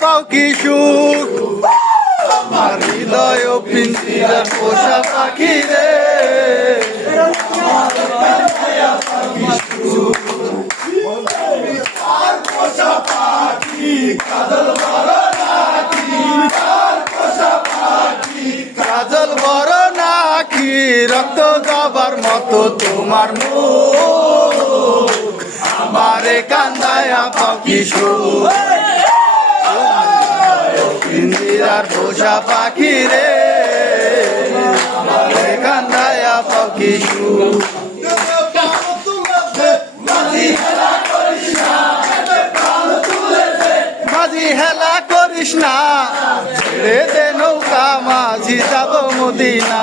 পাও কি সুখ? আমার হৃদয় পিঞ্জিরা পোষা পাখি রে কাজল বড় নাকি, রক্ত যাবার মতো তোমার মুখ। আমারে কান্দায়া সুখ? ইন্দিরার পোষা পাখি রে। কান্দায়া পাখি সুখ মাঝি হেলা করিস না ছেড়ে দে নৌকা, মাঝি যাব মদিনা।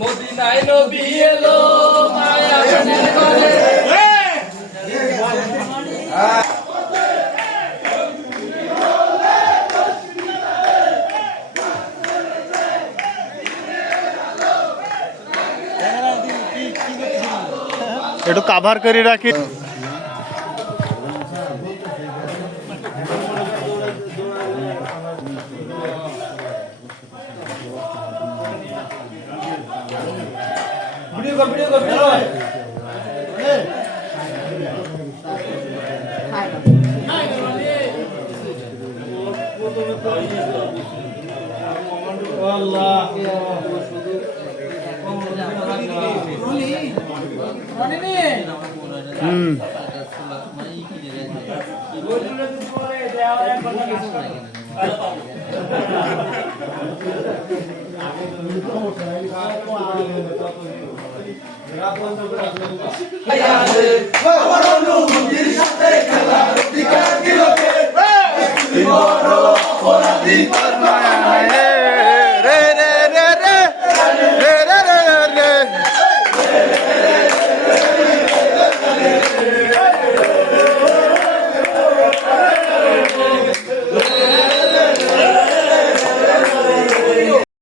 মদিনায় নবী এলো মায়া গানের ঘরে একটু কাভার করে রাখি। হুম অপরাধী তোর মায়া